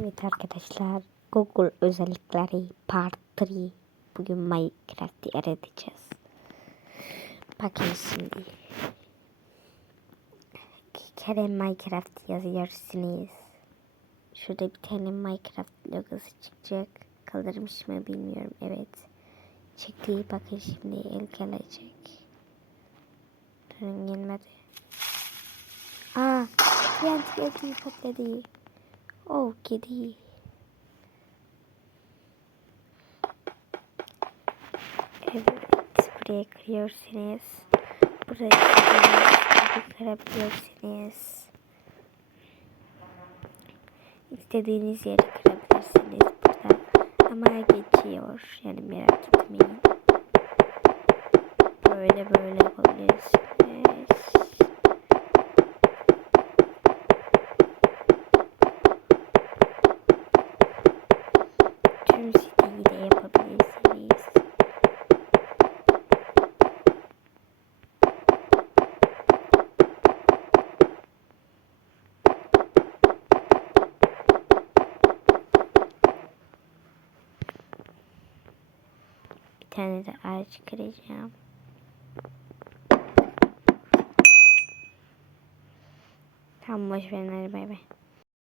Evet arkadaşlar Google özellikleri part 3 bugün Minecraft'ı öğreteceğiz. Bakın şimdi. İki kere Minecraft yazıyorsunuz. Şurada bir tane Minecraft logosu çıkacak. Kaldırmış mı bilmiyorum. Evet. Çıktı. Bakın şimdi el gelecek. Durun gelmedi. Aa, TNT patladı. Oh kedi. Evet buraya kırıyorsunuz. Buraya kırabiliyorsunuz. İstediğiniz yere kırabilirsiniz burada. Ama geçiyor. Yani merak etmeyin. Böyle böyle yapabilirsiniz. Siteyi de yapabilirsiniz. Bir tane de ağaç kıracağım. Tamam boş hadi bay bay.